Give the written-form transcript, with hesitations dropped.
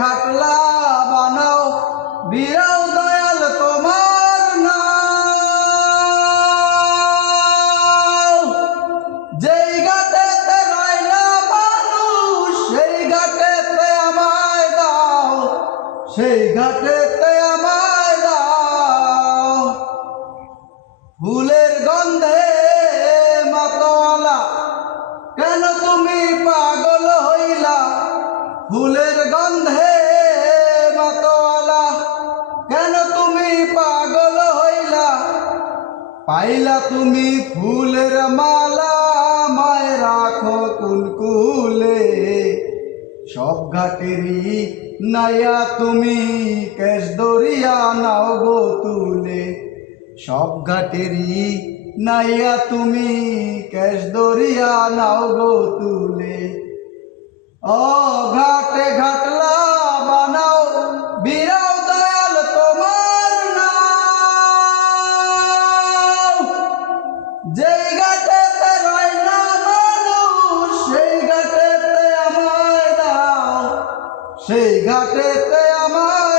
ঘাটলা বানাও বিরাও দয়াল তোমার নাও। যেই ঘাটেতে রয় না মানুষ সেই ঘাটেতে আমায় দাও, সেই ঘাটেতে আমায় দাও। ফুলের গন্ধে মাতোয়ালা কেন তুমি পাগল হইলা, ফুলের গন্ধে মাতোয়ালা কেন তুমি পাগল হইলা। পাইলা তুমি ফুলের মালা মায় রাখো কুলকুলে, সব ঘাটেরই নাইয়া তুমি কেশ দরিয়া নাও গো তুলে। সব ঘাটেরই নাইয়া তুমি কেশ দরিয়া নাও গো তুলে। ও ঘাটে ঘাটলা বানাও বিরাও দয়াল তোমার নাও। যেই ঘাটেতে রয় না মানুষ সেই ঘাটেতে আমায় দাও, সেই ঘাটেতে আমায়